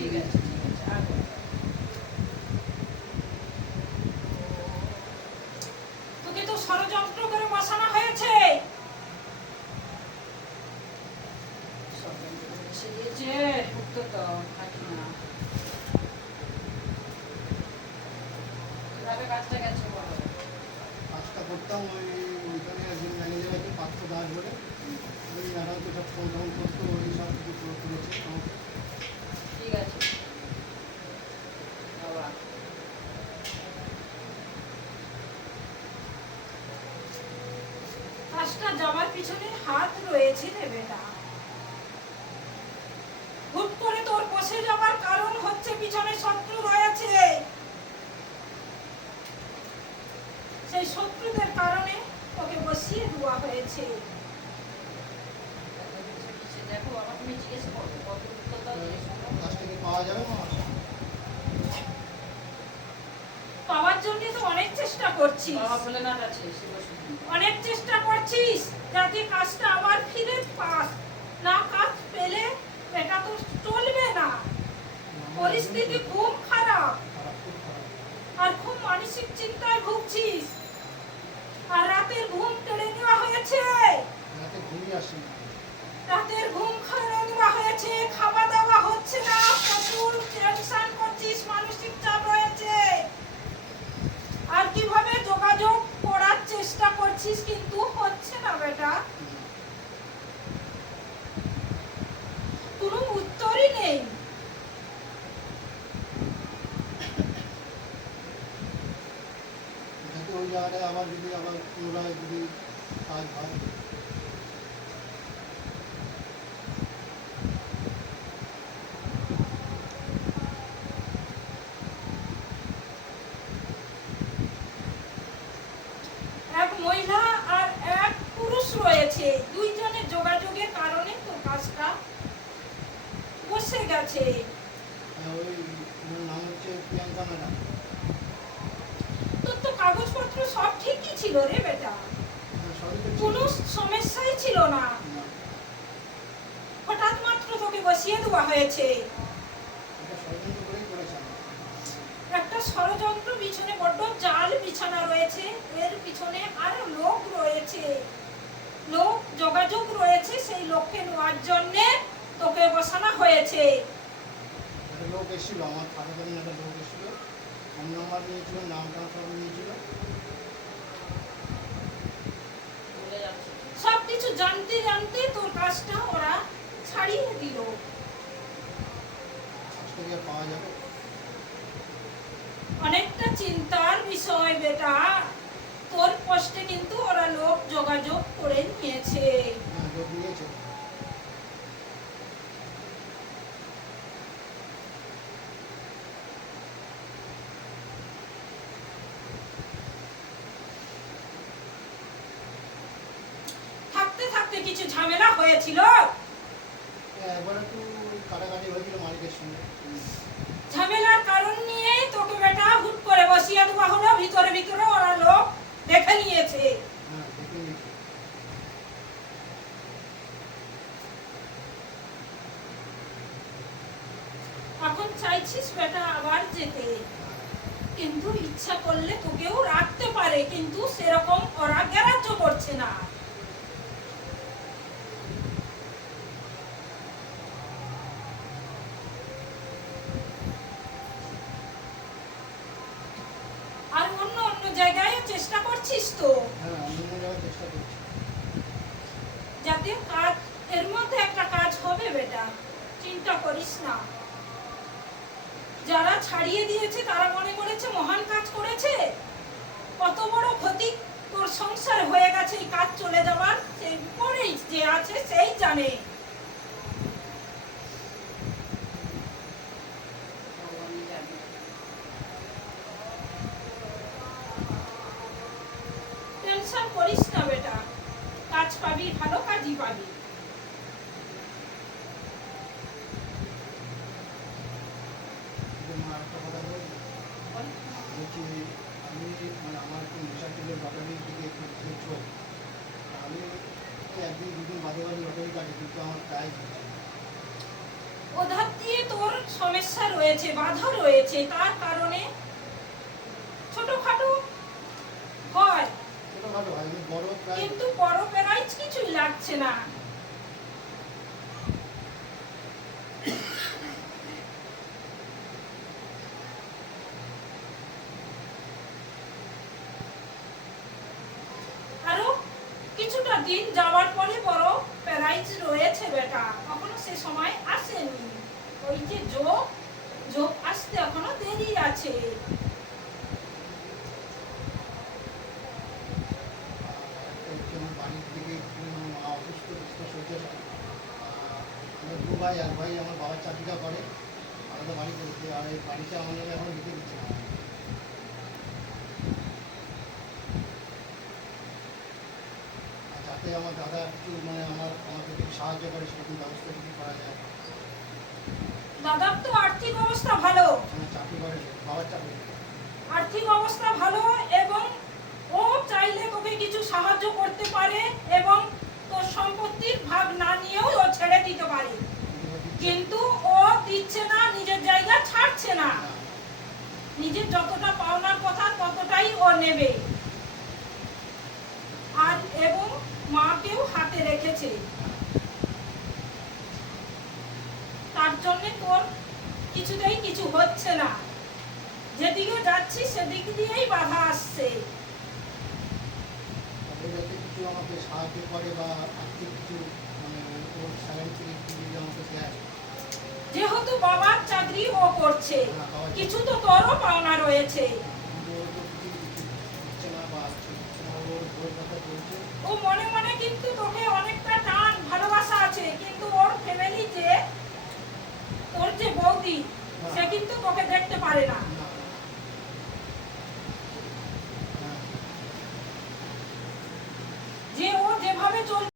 ঠিক আছে আর তোকে তো ষড়যন্ত্র করে বসানো হয়েছে। এসে দিয়েছে ঢুকতো তো কাকিমা। কিভাবে কাজটা গেছে বলো? কাজটা করতাম ওইখানে একজন ম্যানেজার আছে পার্থ দাস বলে, ওই ম্যাডাম তো সব ফোন টোন করতো, ওই সব কিছু করেছে। ঠিক আছে বাবা। কাজটা যাওয়ার পিছনে হাত রয়েছে রে বেটা। হুট করে তোর বসে যাওয়ার কারণ হচ্ছে পিছনে শত্রু রয়েছে। সেই শত্রুদের কারণে তোকে বসিয়ে দেওয়া হয়েছে। দেখো বাবা, তুমি জিজ্ঞেস করো কত উত্তরটা জিজ্ঞেস করো। কাজটা কি পাওয়া যাবে না? পাওয়ার জন্য তো অনেক চেষ্টা করছিস। বাবা ভোলেনাথ আছে শিব শুদ্ধ। অনেক চেষ্টা করছিস যাতে কাজটা আবার ফিরে পাস। না কাজ পেলে এটা তো চলবে না। পরিস্থিতি খুব খারাপ খারাপ, খুব খারাপ। আর খুব মানসিক চিন্তায় ভুগছিস। আর রাতের ঘুম কেড়ে নেওয়া হয়েছে। রাতে ঘুমিয়ে আসি না। রাতের ঘুম কেড়ে নেওয়া হয়েছে, খাওয়া দাওয়া হচ্ছে না, প্রচুর টেনশন করছিস, মানসিক চাপ রয়েছে। আর কিভাবে যোগাযোগ করার চেষ্টা করছিস কিন্তু হচ্ছে না বেটা। কোনো উত্তরই নেই। যাতে ওই জায়গাটায় আবার যদি আবার পুনরায় যদি কাজ হয়। এক মহিলা আর এক পুরুষ রয়েছে। দুইজনের যোগাযোগের কারণে তো কাজটা বসে গেছে। ওই ওনার নাম হচ্ছে প্রিয়াঙ্কা ম্যাডাম। তোর তো কাগজপত্র সব ঠিকই ছিল রে বেটা, সবই তো ঠিক। কোনো সমস্যাই ছিল না। না, হঠাৎ মাত্র তোকে বসিয়ে দেওয়া হয়েছে। এটা ষড়যন্ত্র করেই করেছে আমার। একটা ষড়যন্ত্র পিছনে বড্ড জাল বিছানা রয়েছে। এর পিছনে আরো লোক রয়েছে, লোক যোগাযোগ রয়েছে। সেই লোককে নেওয়ার জন্য তোকে বসানো হয়েছে। একটা লোক এসেছিল, আমার পাঠাকালীন একটা লোক এসেছিল, ফোন নাম্বার নিয়েছিল, নামটা সব নিয়েছিল। ভুলে যাচ্ছে। সবকিছু জানতে জানতে তোর কাজটা ওরা ছাড়িয়ে দিল। কাজটা কি আর পাওয়া যাবে? অনেকটা চিন্তার বিষয় বেটা। তোর পোস্টে কিন্তু ওরা লোক যোগাযোগ করে নিয়েছে। হ্যাঁ, লোক নিয়েছে। থাকতে থাকতে কিছু ঝামেলা হয়েছিল। একবার একটু কাটাকাটি হয়েছিল মালিকের সঙ্গে। ঝামেলার কারণ নিয়ে তোকে বেটা হুট করে বসিয়ে দেওয়া হলো। ভিতরে ভিতরে ওরা লোক দেখে নিয়েছে। হ্যাঁ, দেখে নিয়েছি। এখন চাইছিস বেটা আবার যেতে, কিন্তু ইচ্ছা করলে তোকেও রাখতে পারে, কিন্তু সেরকম ওরা গ্রাহ্য করছে না। আর অন্য অন্য জায়গায় চেষ্টা করছিস তো, হ্যাঁ, অন্য জায়গায় চেষ্টা করছি। যাতে কাজ এর মধ্যে একটা কাজ হবে বেটা, চিন্তা করিস না। যারা ছাড়িয়ে দিয়েছে তারা মনে করেছে মহান কাজ করেছে। কত বড় ক্ষতি তোর সংসার হয়ে গেছে এই কাজ চলে যাওয়ার। সেই পরেই যে আছে সেই জানে। ভগবানই জানে। টেনশন করিস না বেটা, কাজ পাবি, ভালো কাজই পাবি। কিন্তু মা একটা কথা বলছি, বলছি আমি মানে আমার একটু নেশা টেলের লটারির দিকে একটু চোখ। আমি ওই একদিন দুদিন বাদে বাদে লটারি কাটি, কিন্তু আমার প্রায় হচ্ছে। ওধার দিয়ে তোর সমস্যা রয়েছে, বাধা রয়েছে, তার কারণে ছোটখাটো হয়, ছোটখাটো হয়, কিন্তু বড় প্রায় কিন্তু বড় প্রাইজ কিছুই লাগছে না। আরো কিছুটা দিন যাওয়ার পরে বড় প্রাইজ রয়েছে বেটা, এখনো সে সময় আসেনি। ওই যে যোগ যোগ আসতে এখনো দেরি আছে। আমার বাড়ির দিকে একটু মা অসুস্থ শয্যা। আমার দু ভাই, এক ভাই আমার বাবার চাকরিটা করে, আলাদা বাড়ি করেছে, আর এই বাড়িতে আমাদের এখনো দিতে দিচ্ছে না। আর যাতে আমার দাদা একটু মানে আমাকে একটু সাহায্য করে, সেরকম ব্যবস্থা কিছু করা যায়। দাদার তো আর্থিক অবস্থা ভালো, আমার চাকরি করে, বাবার চাকরি। আর্থিক অবস্থা ভালো, এবং ও চাইলে তোকে কিছু সাহায্য করতে পারে এবং তোর সম্পত্তির ভাগ না নিয়েও ও ছেড়ে দিতে পারে, কিন্তু ও দিচ্ছে না, নিজের জায়গা ছাড়ছে না। নিজের যতটা পাওনার কথা ততটাই ও নেবে, আর এবং মাকেও হাতে রেখেছে। তার জন্য তোর কিছুতেই কিছু হচ্ছে না, যেদিকে যাচ্ছি সেদিক দিয়েই বাধা আসছে। তাদের যাতে কিছু আমাকে সাহায্য করে বা আর্থিক কিছু মানে ওর স্যালারি থেকে একটু যদি আমাকে দেয়। যেহেতু বাবার চাকরি ও করছে, কিছু তো তোরও পাওনা রয়েছে। কিন্তু ওর তো কিছু দিচ্ছে না বা দিচ্ছে না, ওর বইয়ের কথা বলছে। ও মনে মনে কিন্তু তোকে অনেকটা টান ভালোবাসা আছে, কিন্তু ওর ফ্যামিলি যে তোর যে বৌদি, সে কিন্তু তোকে দেখতে পারে না। না। হ্যাঁ। যে ও যেভাবে চলছে